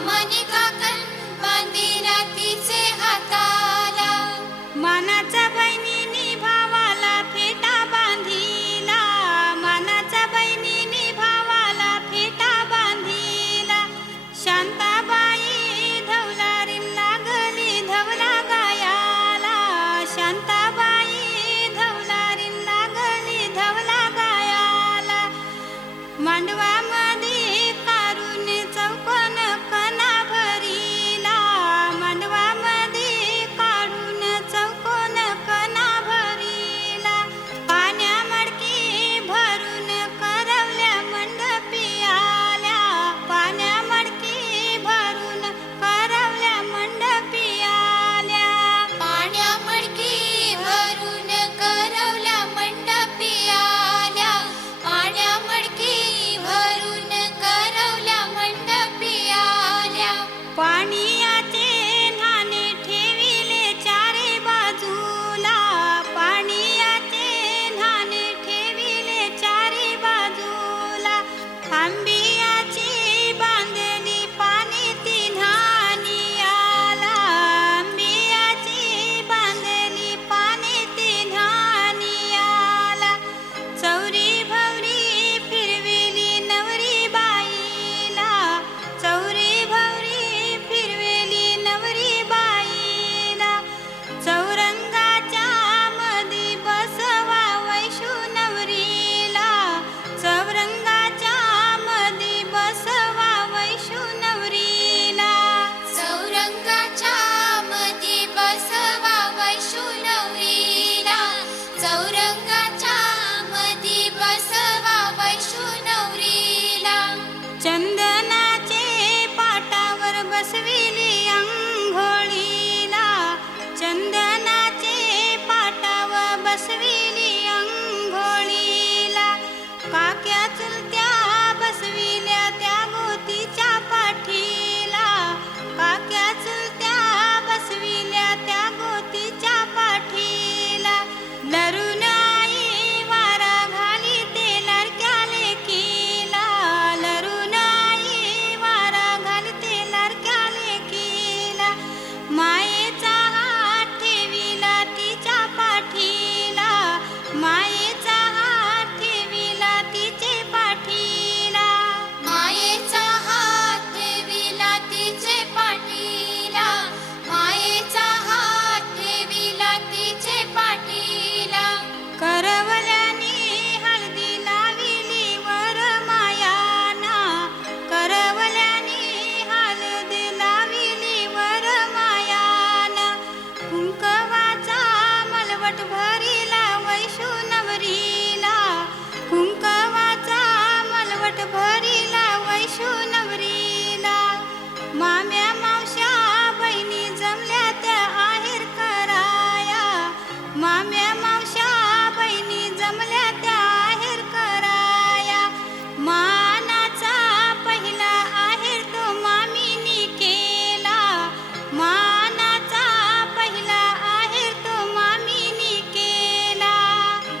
मामाने काकण बांधिला तिचे हाताला, मानाचा बहिणीनी भावाला फेटा बांधिला, मानाचा बहिणीनी भावाला फेटा बांधिला. शांताबाई धवलारीन लागली धवला गायाला, शांताबाई धवलारीन लागली धवला गायाला. मांडवामध्ये कारून चौकोन कणा भरीला, मांडवामध्ये काढून चौकोन कणा भरीला. पाण्या मडकी भरून करवल्या मंडपी आल्या, पाण्या मडकी भरून करवल्या मंडपी आल्या. पाण्या मडकी भरून करवल्या मंडपी आल्या, पाण्या मडकी भरून करवल्या मंडपी आल्या. पाणियाचे न्हाणे ठेविले चारी बाजूला, पाणियाचे न्हाणे ठेविले चारी बाजूला. आंबियाची बांधली पाणी ती न्हाणी आला, आंबियाची बांधली पाणी ती न्हाणी आला. चौरी भवरी फिरविली नवरी बाईला, चौरी भवरी फिरवेली नवरी बाईला. चौरंगाच्या मधी बसवा वैष्णवरीला, चौरंगाच्या मधी बसवा वैष्णवरीला. चौरंगाच्या मध्ये बसवा वैष्णवरीला, चौरंगाच्या मध्ये बसवा वैष्णवरीला. चंदनाचे पाटावर बसविली अंघोळीला, चंदनाचे पाटावर बसविली अंघोळीला. काक्या चुलत्या बसविल्या त्या गोतीच्या पाठीला, काक्या चुलत्या बसविल्या त्या गोतीच्या पाठीला. लरून आई वारा घाली ते लाडक्या लेकीला, लरून आई वारा घाली ते लाडक्या लेकीला. मायेचा हात ठेविला तिच्या पाठीला, मायेचा हात ठेविला तिचे पाठीला. मायेचा हात ठेविला तिचे पाठीला, मायेचा हात ठेविला तिचे पाठीला. करवल्यानी हळदी लाविली वर मायाना, करवल्यानी हळदी लाविली वर मायाना. कुंकवाचा मलवट भरिला वैष्णवरीला, कुंकवाचा मलवट भरिला वैष्णवरीला. माम्या मावश्या बहिणी जमल्या त्या आहेर कराया, माम्या मावश्या बहिणी जमल्या त्या आहेर कराया. मानाचा पहिला आहेर तो मामीनी केला, मानाचा पहिला आहेर तो मामीनी केला.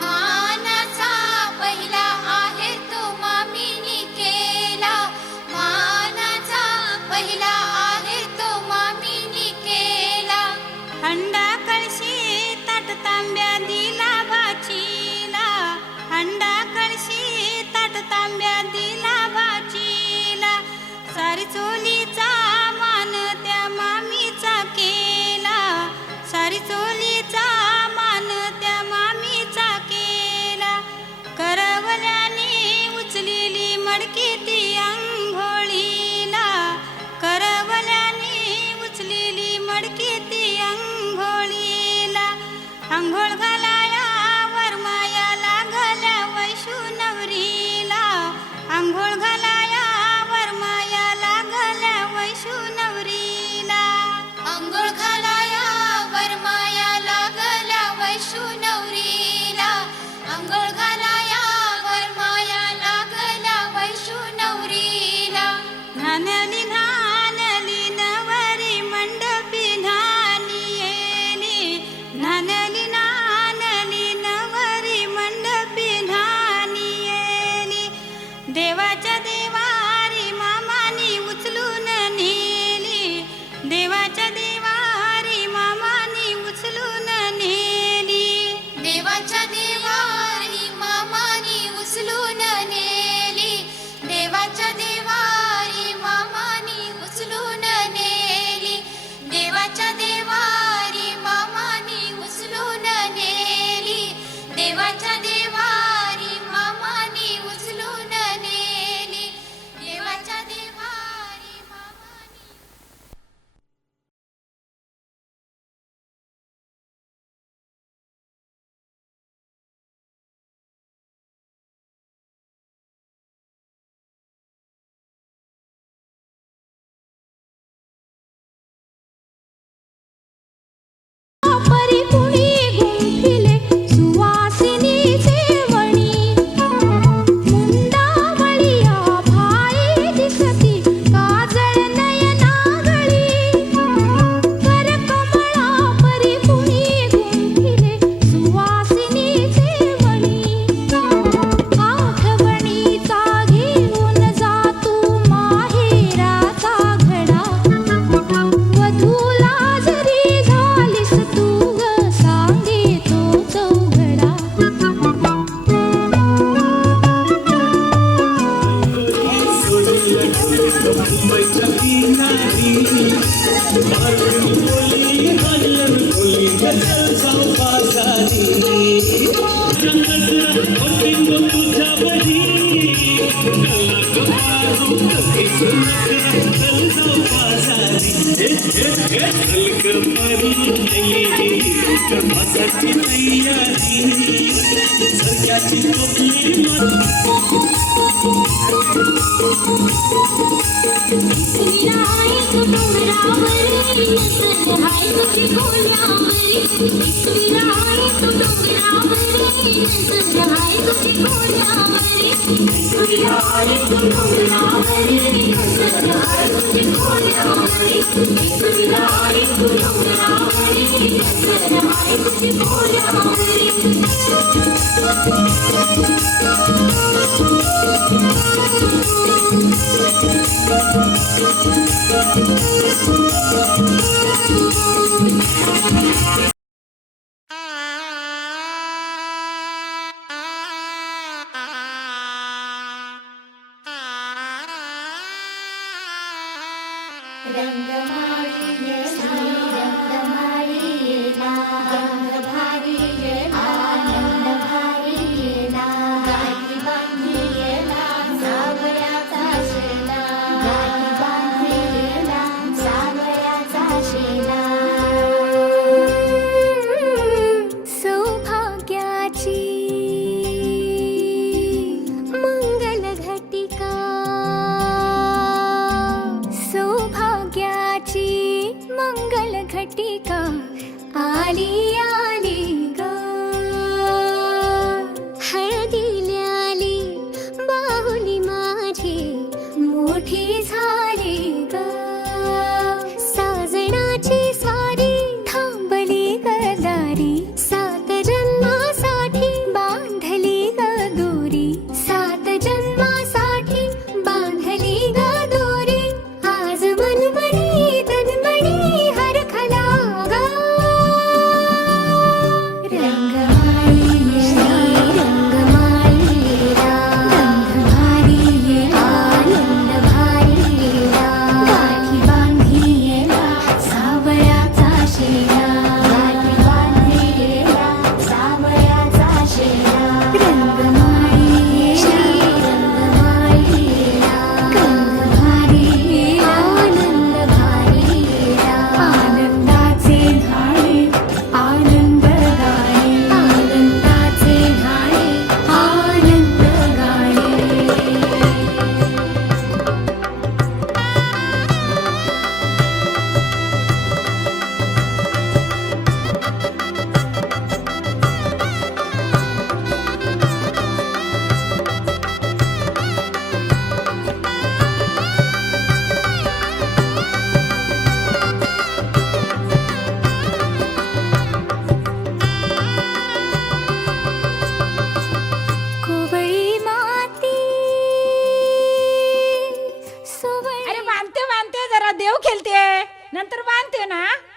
मानाचा पहिला आहेर तो मामीनी केला, मानाचा पहिला आहेर तो मामीनी केला. हंडा कळशी ताट तांब्या दिला भाचीला, हंडा कळशी ताट तांब्या दिला भाचीला. सारी चोलीचा मान त्या मामीचा केला, सारी चोलीचा मान त्या मामीचा केला. करवल्याने उचलेली मडकी ती अंघोळीला, करवल्याने उचलेली मडकी ती अंघोळीला. अंघोळ घालाया वरमाया लागल्या वैष्णवरीला, अंघोळ घालाया वरमाया लागल्या वैष्णवरीला. अंघोळ घालाया वरमाया लागल्या वैष्णवरीला, अंघोळ घालाया वरमाया लागल्या वैष्णवरीला. न्हाणली न्हाणली नवरी मंडपी न्हाणी येली, न्हाणली न्हाणली नवरी मंडपी न्हाणी येली. देवाच्या देवारी मामानी उचलून नेली, सकी नाही बोली हल्लर बोली गजल संपासारी जंगल होती गो तुझ्या बरी भासाची तयारी सगळ्याची टोपली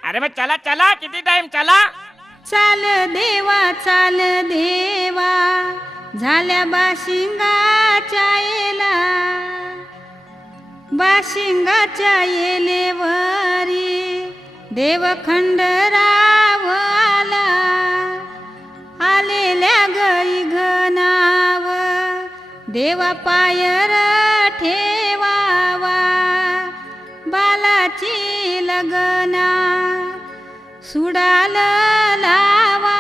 अरे मग चला चला, किती टाइम चला. चाल देवा झाल्या बाशिंगाच्या येला, बाशिंगाच्या येलेवरी देव खंडराव आला, आलेल्या गई घनाव देवा पायर ठेवावा, बालाची लगना सुडाल लावा.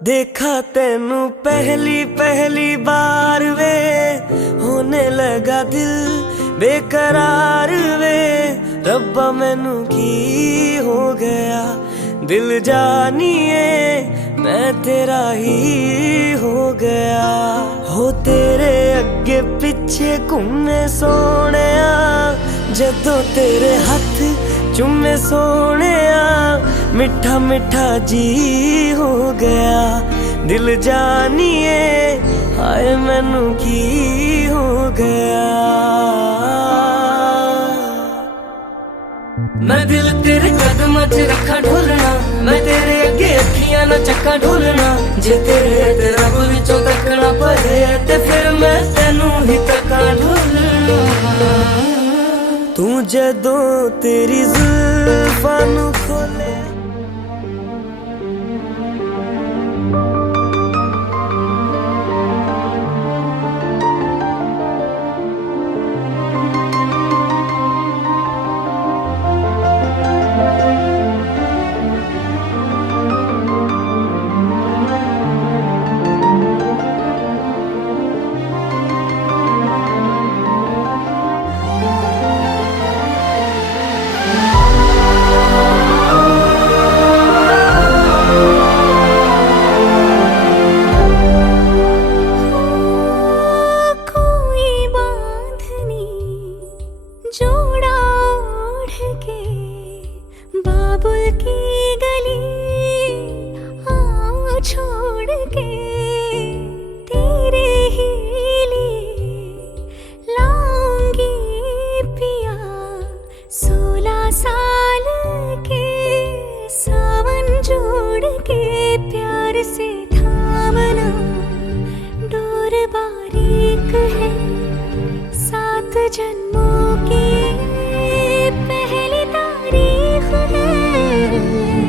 देखा तेनू पहली पहली बार वे, होने लगा दिल बेकरार वे। रब्बा मैनू की हो गया, दिल जानिए मैं तेरा ही हो गया। हो तेरे अगे पिछे घूमे सोहणिया, जदों तेरे हथ चुमे सोहणिया, मिठा मिठा जी हो गया। दिल जानिए हाय मैनू की हो गया। मैं दिल तेरे कदम च रखा ढोलना, मैं तेरे अगे अखियां ना चक्का ढोलना। जे तेरे ते रब विचों तकना पए ते फिर मैं तेनू ही तक्का ढोलना। तू जदों तेरी जुल्फां नू खोले,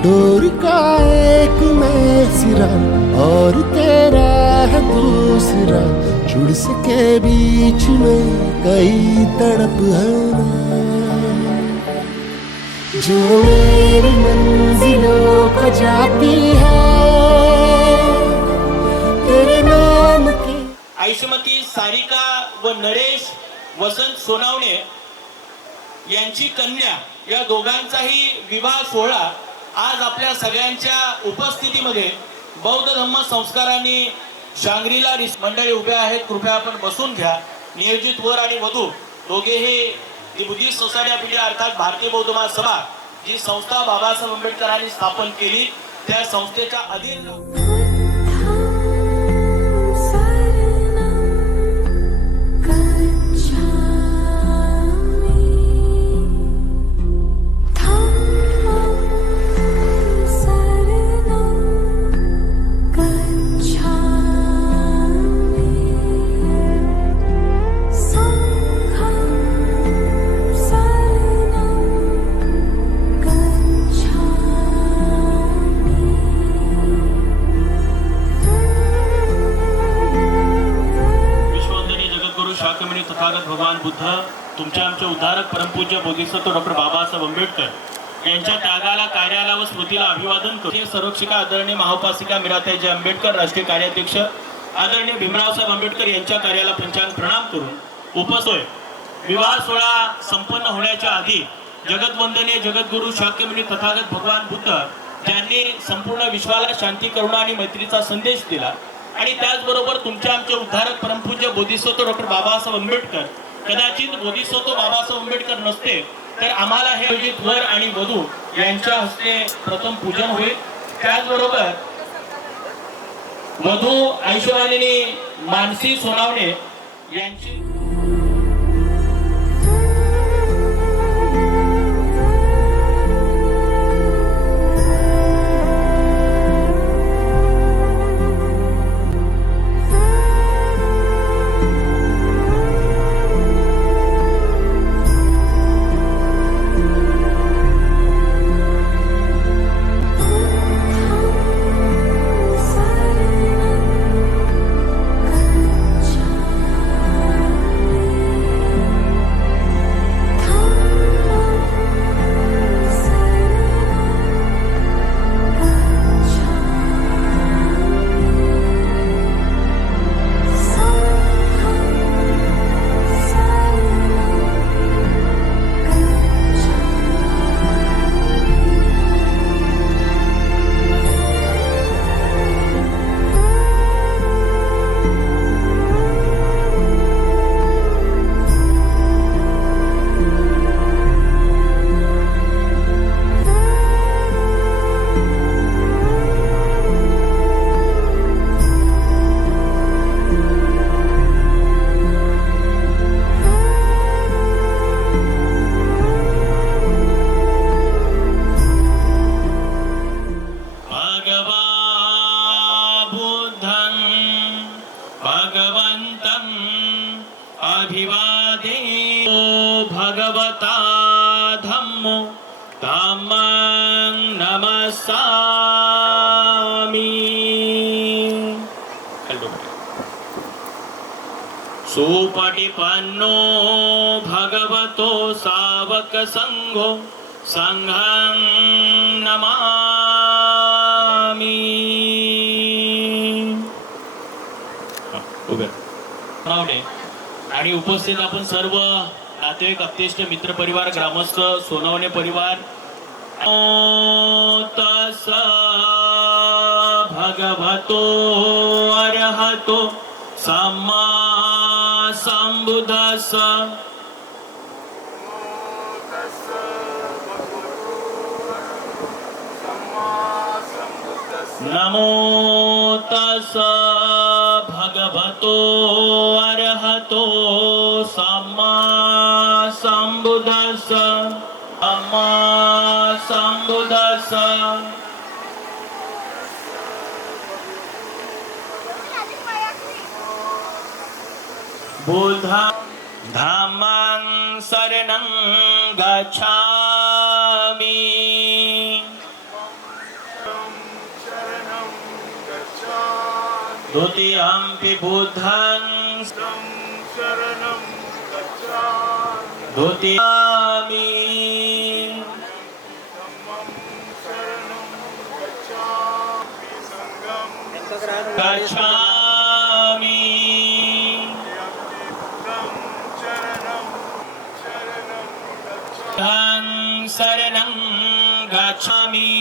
डोर का एक मैं सिरा और तेरा है दूसरा, जुड़ सके बीच में कई तड़प है ना। जो मेरी मंजिलों को जाती है तेरे नाम की। आयुष्यमती सारिका व नरेश वसंत सोनावणे यांची कन्या, या दोघांचाही विवाह सोहळा आज आपल्या सगळ्यांच्या उपस्थितीमध्ये बौद्ध धम्म संस्कारांनी शांग्रीला मंडळी उभे आहेत. कृपया आपण बसून घ्या. नियोजित वर आणि वधू दोघेही दी बुद्धिस्ट सोसायटी ऑफ इंडिया अर्थात भारतीय बौद्ध महासभा, जी संस्था बाबासाहेब आंबेडकरांनी स्थापन केली, त्या संस्थेच्या अधीन तथागत भगवान बुद्ध तुमच्या आमचे उद्धारक परमपूज्य बोधिसत्व डॉक्टर बाबासाहेब आंबेडकर यांच्या त्यागाला, कार्याला व स्मृतीला अभिवादन करतो. संरक्षिका आदरणीय महाउपासिका मीराताई आंबेडकर, राष्ट्रीय कार्याध्यक्ष आदरणीय भीमरावसाहेब आंबेडकर यांच्या कार्याला पंचांग प्रणाम करून उपसोय. विवाह सोहळा संपन्न होण्याच्या आधी जगतवंदनीय जगद्गुरु शाक्यमुनी तथागत भगवान बुद्ध ज्यांनी संपूर्ण विश्वाला शांती, करुणा आणि मैत्रीचा संदेश दिला, आणि त्याचबरोबर तुमच्या आमचे उद्धारक परमपूज्य बोधिसत्व डॉक्टर बाबासाहेब आंबेडकर, कदाचित बोधिसत्व बाबासाहेब आंबेडकर नसते तर आम्हाला हे आयोजित वर आणि वधू यांच्या हस्ते प्रथम पूजन होईल. त्याचबरोबर वधू ऐश्वर्याने मानसी सोनावणे यांची भगवन्तम् अभिवादे भगवता धम्मो धम्मं नमस्सामि। सुपटिपन्नो भगवतो सावक संघो संघं नमामि। आणि उपस्थित आपण सर्व नातेवाईक अत्यष्ट मित्र परिवार ग्रामस्थ सोनवणे परिवार तस भगवतो अरहतो सम्मा संबुद्धस्स नमो तस भगवतो अरहतो सम्मा संबुद्धस्स सम्मा संबुद्धस्स। बुद्ध धम्मं शरणं गच्छामि। द्वितीयंपि बुद्धं शरणं गच्छामि। द्वितीयामि गच्छामि। शरणं गच्छामि।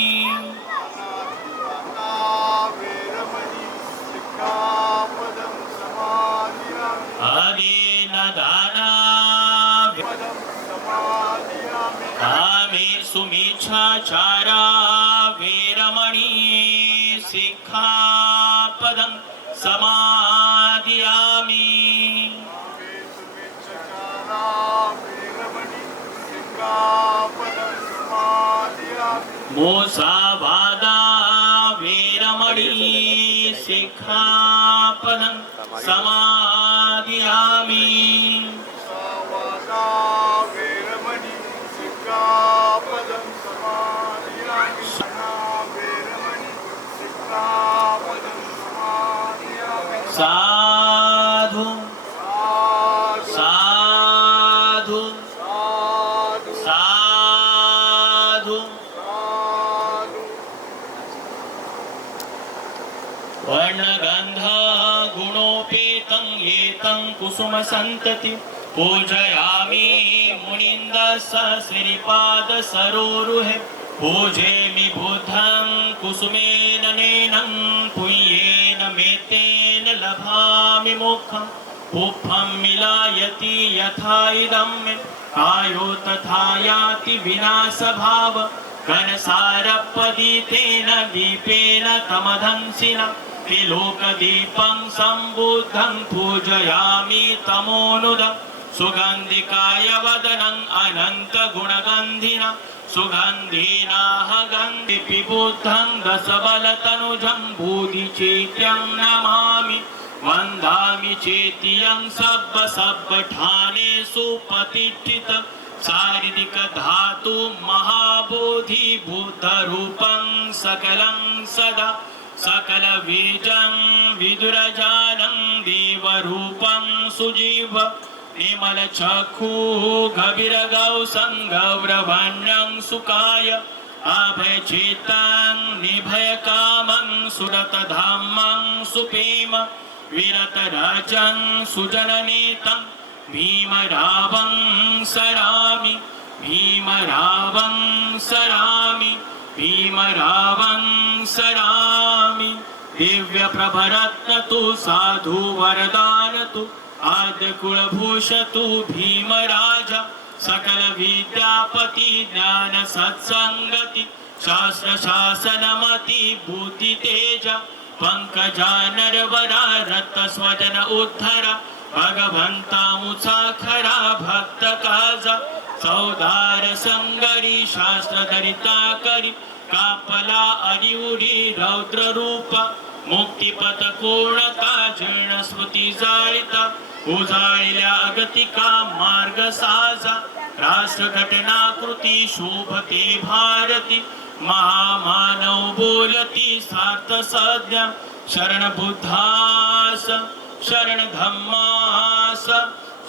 अनेन दाना सुमिच्छाचारा वीरमणि सिक्खापदं समादियामि। मुसावादा वीरमणि सिक्खापदं समादियामि। साधु साधु साधु। वर्णगंध गुणोपेतं येतं कुसुमसन्तति पूजयामि मुनिन्दस्स श्रीपाद सरोरुहे। पूजेमि बुद्धं कुसुमेन नेनं पुय्येन मेतेन लभामि मोक्षं। पुष्पं मिलायति यथा इदं मे कायो तथा याति विनाशभाव। घनसारपदितेन दीपेन तमधंसिना त्रिलोकदीपं सम्बुद्धं पूजयामि तमोनुदं। सुगन्धिकाय वदनं अनन्तगुणगन्धिना सुगन्धिनाः गन्धिपि बुद्धं दशबलतनुजं बोधिचेत्यं नमामि। वन्दामि चेतियं सब्बठाने सुपतिष्ठित शारीरिक धातु महाबोधि बुद्धरूपं सकलं सदा सकलबीजं विदुरजानं देवरूपं सुजीव निर्मलचक्षु गभीरगौ संगव्रवण्यं सुकाय अभयचेतं निभयकामं सुरतधामं सुपेम विरतराजं सुजननेतं भीमरावं सरामि भीमरावं सरामि भीमरावं सरामि। दिव्यप्रभरत्नतु साधु वरदानतु आद्यकुलभूषतु भीमराज सकल विद्यापति ज्ञान सत्संगति शास्त्र शासनमति बुद्धि तेज पंकजा नरवरा रत स्वजन उद्धर भगवंता मुसाखरा भक्त काजा सौदार संगरी शास्त्र दरिता करी कापला अरिउरी रौद्र रूप मुक्तिपथ पूर्णता जीर्ण ज्योती जाळिता उजाळल्या अगतिका मार्ग साजा राष्ट्र घटना कृती शोभते भारती महामानव बोलती सार्थ सज्ञा शरण बुद्धास शरण धम्मास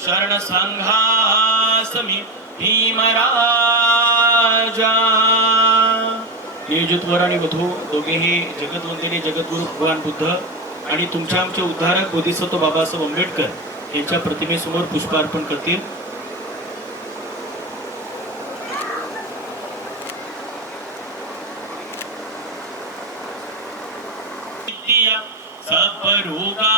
शरण संघास मी भीमराजा. नियोजित वर आणि वधू दोघेही जगतवंदिनी जगद्गुरु भगवान बुद्ध आणि तुमच्या आमचे उद्धारक बोधिसत्व बाबासाहेब आंबेडकर यांच्या प्रतिमेसमोर पुष्पार्पण करतील. सब रोगा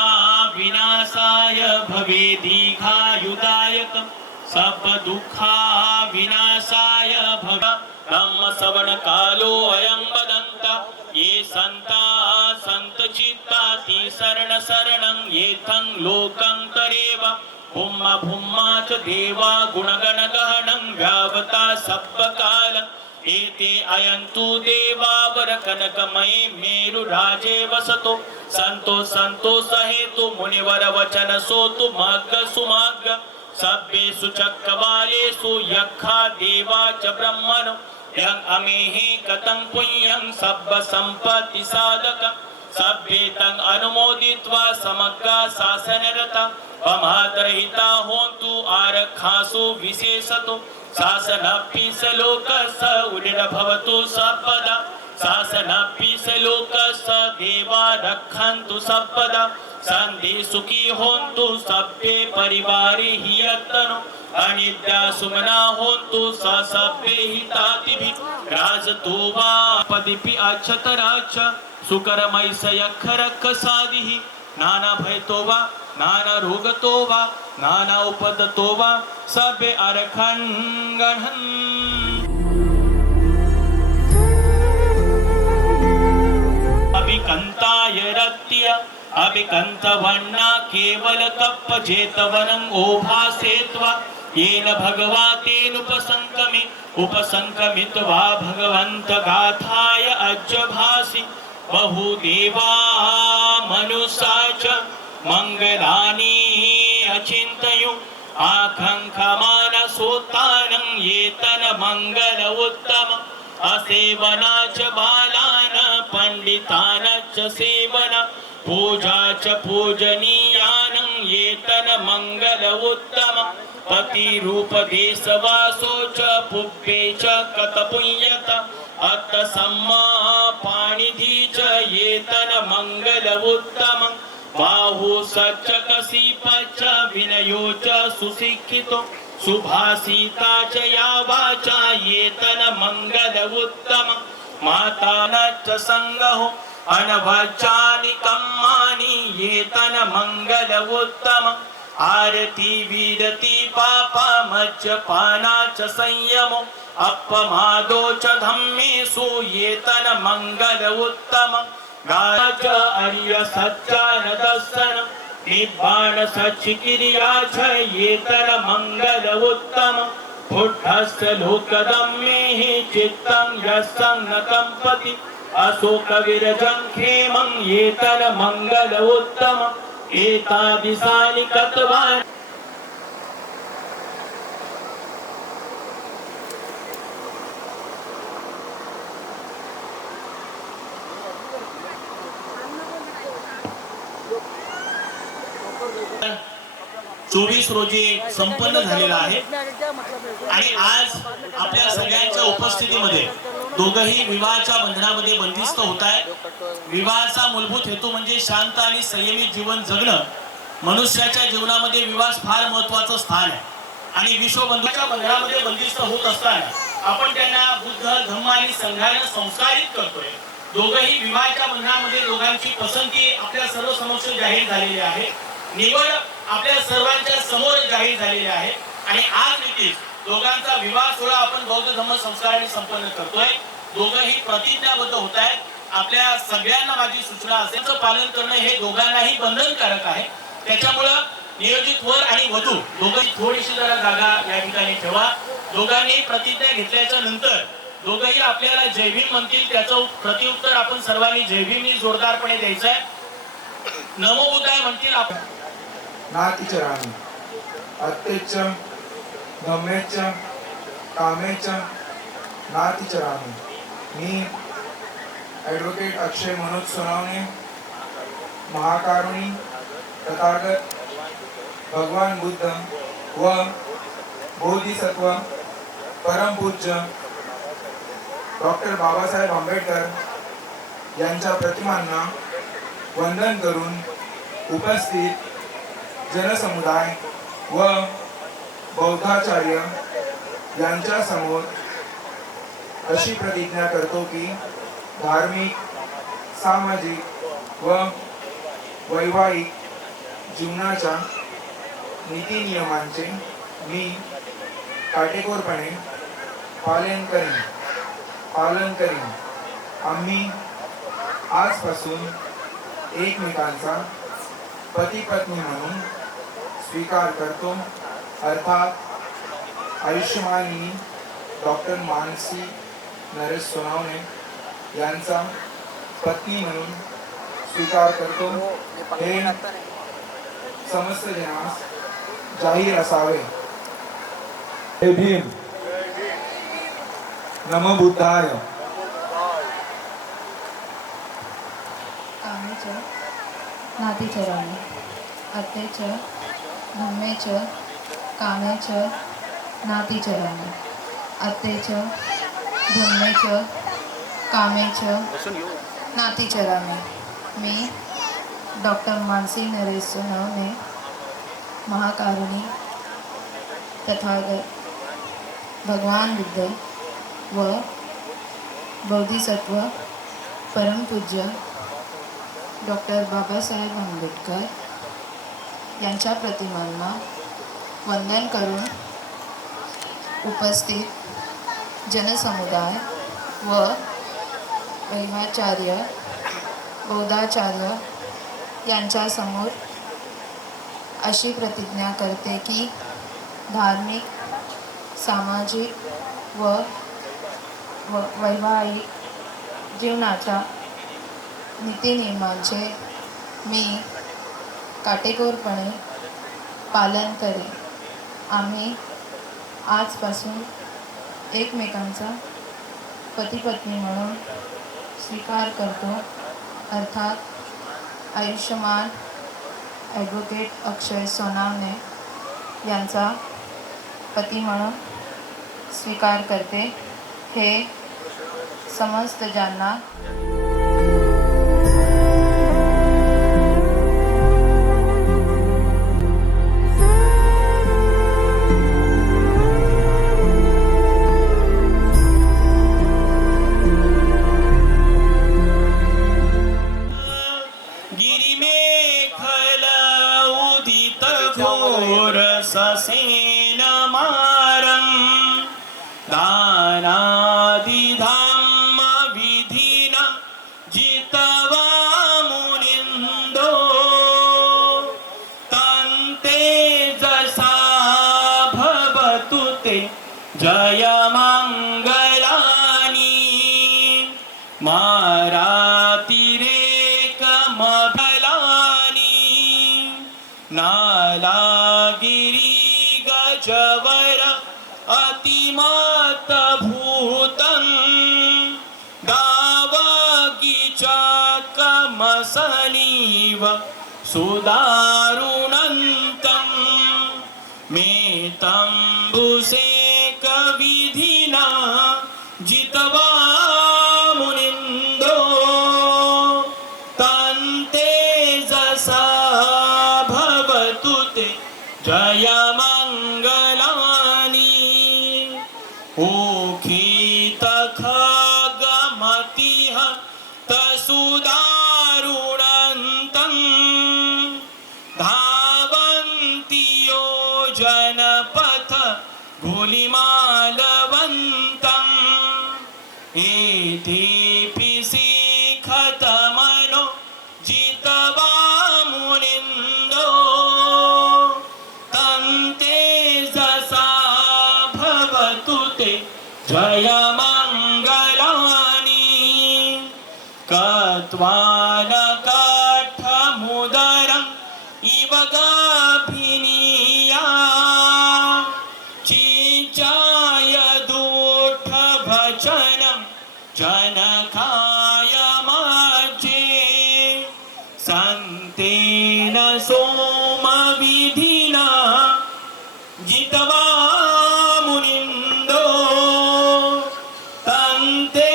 विनाशाय भवे दीर्घायुदायकम् सब दुःखा विनाशाय भव धम्म श्रवण कालो अयं वदन्ता ये संता संत चित्ता ती शरण शरणं येथं लोकं तरेव भुम्मा भुम्मा च देवा गुणगण गहनं व्यावता सब्बकालं एते अयन्तु देवावर कनकमये मेरु राजे वसतो संतो संतो सहेतु मुनिवर वचन सोतु मार्ग सुमार्ग सभ्येषु चक्रवालेषु यक्षा देवा च ब्रह्मणो यं अमेहि कतं पुण्यं सब्ब सम्पत्ति साधक सभ्येतं अनुमोदित्वा समग्र शासनरता अमादरहिता होन्तु आरक्षासु विशेषतो शासनपि स लोकस्य उदिरभवतु सर्वदा शासनपि स लोकस्य देवा रक्षन्तु सर्वदा सन्धि सुखी होन्तु सभ्ये परिवारे हि यत्तनो अनिद्रा सुमना होन्तु स सभ्ये हितातिभिः राजतो वा पदिपि अक्षतराच सुकरमय स यक्षरक्ष सादिः नाना भयतो वा नाना रोगतो वा नाना उपदतो वा सबे अरखन गणन. अभिकंताय रत्य अभिकंतवन्ना केवल कप्प जेतवनं ओभासेत्वा येन भगवा तेनुपसंकमि उपसंकमित्वा भगवन्त गाथाय अज्जभासि बहुदेवा मनुष्या च मंगलानि अचिन्तयु आकांक्षमान सोतानं येतन मंगल उत्तम असेवना च बालान पंडितान च सेवन पूजा च पूजनीयानं येतन मंगल उत्तम पति रूप देशवासो च पुब्बे च कतपुण्यत अत सम्मा पाणिधि च येतन मंगल उत्तम बाहु सच्चकसी पच विनयो च सुशिक्षितो सुभाषिता च या वाचा येतन मंगल उत्तम माता न च संगहो अनवचानि कम्मानि येतन मंगल उत्तम आरती वीरति पापा मच्च पाना च संयमो अपमादो च धम्मेषु येतन मंगल उत्तम गाच अर्य सच्चान दर्शन निब्बाण सच्चि क्रिया छ येतन मंगल उत्तम बुद्धस्य लोकदम्मेहि चित्तं यस्सं न कंपति अशोक विरजं खेमं येतन मंगल उत्तम एतादिशानि कृत्वा. चोवीस रोजी संपन्न झालेला आहे आणि आज आपल्या सगळ्यांच्या उपस्थितीमध्ये दोघंही विवाहाच्या बंधनामध्ये बंदिस्त होत आहेत. विवाहाचा मूलभूत हेतू म्हणजे शांत आणि संयमित जीवन जगणं. मनुष्याच्या जीवनामध्ये विवाह फार महत्वाचं स्थान आहे आणि विश्वबंधूच्या बंधनामध्ये बंदिस्त होत असताना आपण त्यांना बुद्ध धम्म आणि संघाने संस्कारित करतोय. दोघंही विवाहाच्या बंधनामध्ये दोघांची पसंती आपल्या सर्व समक्ष जाहीर झालेली आहे. निवड आपल्या सर्वांच्या समोर जाहीर झालेली आहे आणि आज नीतीश दोघांचा विवाह सोहळा आपण बौद्ध धम्म संस्काराने संपन्न करतोय. दोघंही प्रतिज्ञाबद्ध होत आहेत. आपल्या सगळ्यांना माझी सूचना असेल तर पालन करणं हे दोघांनाही बंधनकारक आहे. त्याच्यामुळं नियोजित वर आणि वधू दोघंही थोडीशी जरा जागा या ठिकाणी ठेवा. दोघांनी प्रतिज्ञा घेतल्याच्या नंतर दोघंही आपल्याला जय भीम म्हणतील. त्याचं प्रत्युत्तर आपण सर्वांनी जय भीम जोरदारपणे द्यायचं आहे. नमो बुद्धाय म्हणतील आपण नातिचरामि अत्येच धम्मेच कामेच नातिचरामि। मी ॲडव्होकेट अक्षय मनोज सोनावणे, महाकारुणी तथागत भगवान बुद्ध व बोधिसत्व परमपूज्य डॉक्टर बाबासाहेब आंबेडकर यांच्या प्रतिमांना वंदन करून उपस्थित जनसमुदाय व बौद्धाचार्य यांच्या समोर अशी प्रतिज्ञा करतो की धार्मिक, सामाजिक व वैवाहिक जीवनाच्या नीती नियमांचे मी काटेकोरपणे पालन करीन। आम्ही आजपासून एकमेकांचा पती पत्नी म्हणून स्वीकार करतो, अर्थात आयुष्यमानी डॉक्टर मानसी नरेश सोनावणे यांचा पत्नी म्हणून स्वीकार करतो। हे समस्त जनास जाहीर असावे। जय भीम, नमो बुद्धाय। कामेच नातिचरामि अत्येच धम्मेच कामेच नातिचरामि अत्येच धम्मेच कामेच नातिचरामि। मी डॉक्टर मानसी नरेश सोनावणे, महाकारुणी तथागत भगवान बुद्ध व बोधिसत्व परमपूज्य डॉक्टर बाबासाहेब आंबेडकर यांच्या प्रतिमांना वंदन करून उपस्थित जनसमुदाय व वैवाचार्य बौद्धाचार्य यांच्यासमोर अशी प्रतिज्ञा करते की धार्मिक, सामाजिक व वैवाहिक जीवनाच्या नीतिनियमांचे मी काटेकोरपणे पालन करेन। आम्ही आजपासून एकमेकांचा पती-पत्नी म्हणून स्वीकार करतो, अर्थात आयुष्यमान ॲडव्होकेट अक्षय सोनावणे यांचा पती म्हणून स्वीकार करते। हे समस्त ज्यांना गिरिमेखल उदित घोर ससेन मारं दानादिधाम विधिन जितवा मुनिन्दो तन्ते जसा भवतु ते जयमङ्गलानि मारातिरेक मफलानि नालागिरी गजवर अतिमत भूतं गावगीचा कमसनीव सुदारुणन्तं मेतंबुसेक विधिना जितवा मुनिन्दो तन्ते जसा भवतु ते जयमङ्गलानि ओखित खगमतिः तसुदारुणन्तं धावन्ति योजनपथ गुलिमालवन्तम् एतेऽपि शिखतमनो जितवा मुनिन्दो तन्ते जसा भवतु ते जयमङ्गलानि कत्वान काठमुदरम् इव तेन सोमविधिना जितवा मुनिन्दो तन्ते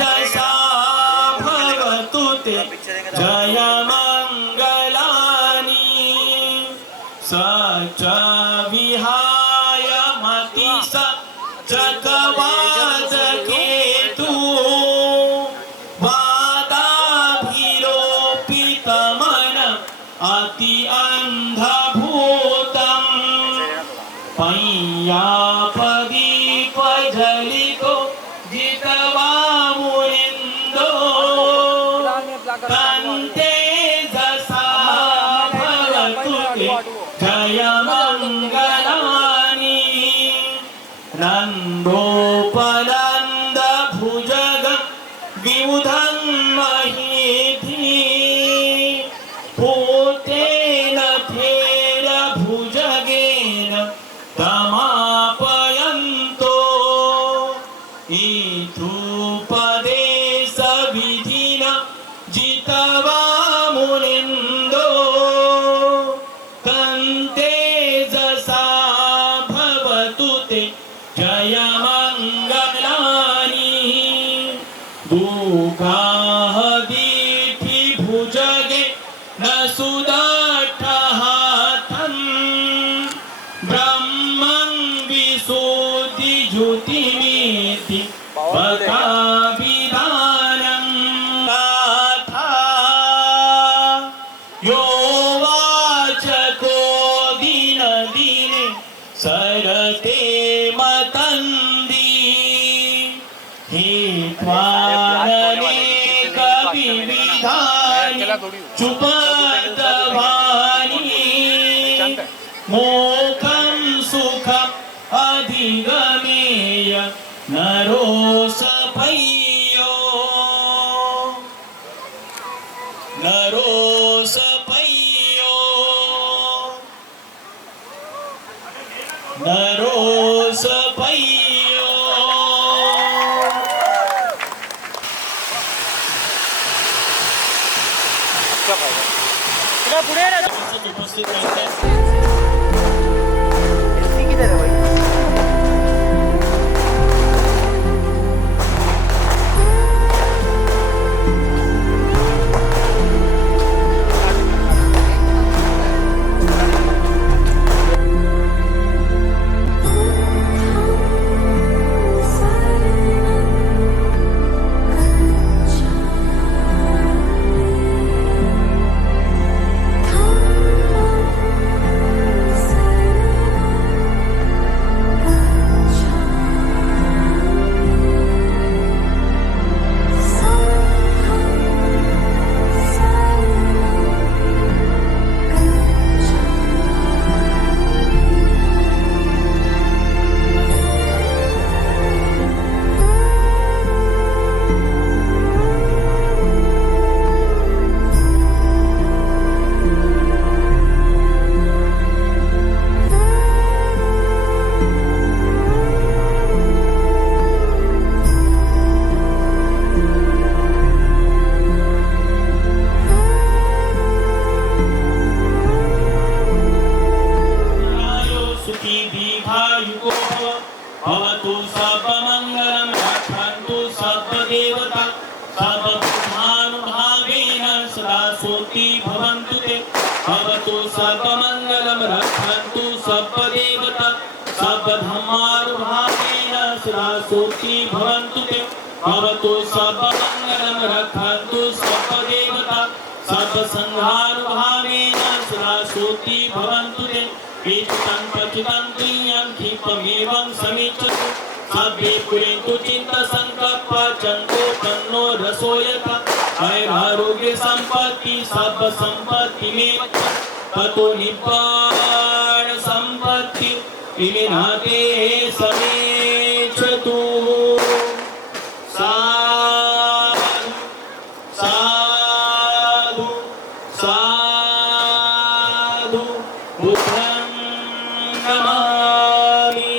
जसा भवतु ते जयमङ्गलानि स च विहाय मति स चकवाजकेतु वादाभिरोपितमन अति अन्धभूतम् पय्यापदीपजलिको जितवा मुनिन्दो तन्ते जसा भवतु ते जयमङ्गलानि नन्दोपनन्द भुजगं विबुधं महीधि पूतेन थेन भुजगेन तमापयन्तो इथुपदेशविधिना जितवा मुनिन्दो तन्ते जसा भवतु ते जयमङ्गलानि दुःखाः दीपि भुजगे न सुदठहथन् ब्रह्मं विशुद्धिज्योतिमेति बकाविधानं गाथा यो वाचको दिनदिने सरते मतन्दी हेत्वानेक विविधानि चुपदवानि मोक्षं सुखम् अधिगमेय नरोसपय्यो नरोसपय्यो नरोसपय्यो उपस्थित भवतु सर्वमङ्गलं रक्षन्तु सर्वदेवता सर्वभानुभावेन सदा सोति भवन्तु ते भवतु सर्वमङ्गलं रक्षन्तु सर्वदेवता सर्वधर्मानुभावेन सदा सोति भवन्तु ते भवतु सर्वमङ्गलं रक्षन्तु सर्वदेवता सर्वसंहानुभावेन सदा सोति भवन्तु ते एतं पतितं प्रियं क्षिपमेवं समीक्षतु सर्वे पुरेन्तु चित्तसङ्कल्प चन्दो तन्नो रसो यथा आयुरारोग्य सम्पत्ति सर्वसम्पत्ति मे ततो निब्बाण सम्पत्ति इमिनाते समेक्षतु साधु साधु साधु बुद्धं नमामि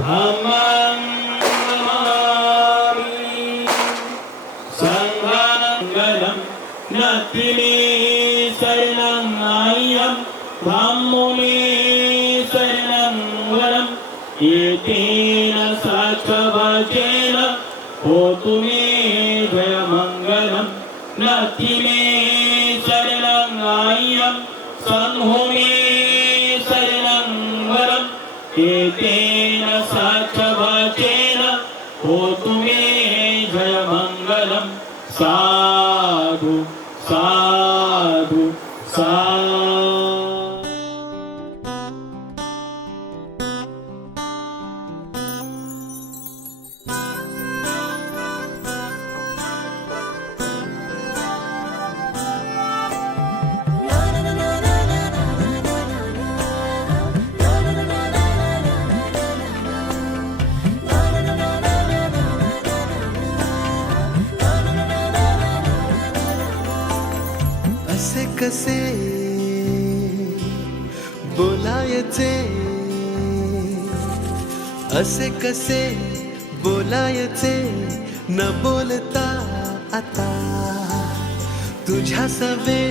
धम्मं नमामि संघं नास्ति मे शरणं नायं ब्रह्मो मे शरणं वरम् एतेन साक्षवाचेन होतु मे जयमङ्गलम् नास्ति मे शरणं नायं संहो मे शरणं वरम् एतेन साक्षवाचेन होतु मे जयमङ्गलम् साधु साधु साधु। असे कसे बोलायचे, असे कसे बोलायचे न बोलता आता तुझ्या सवे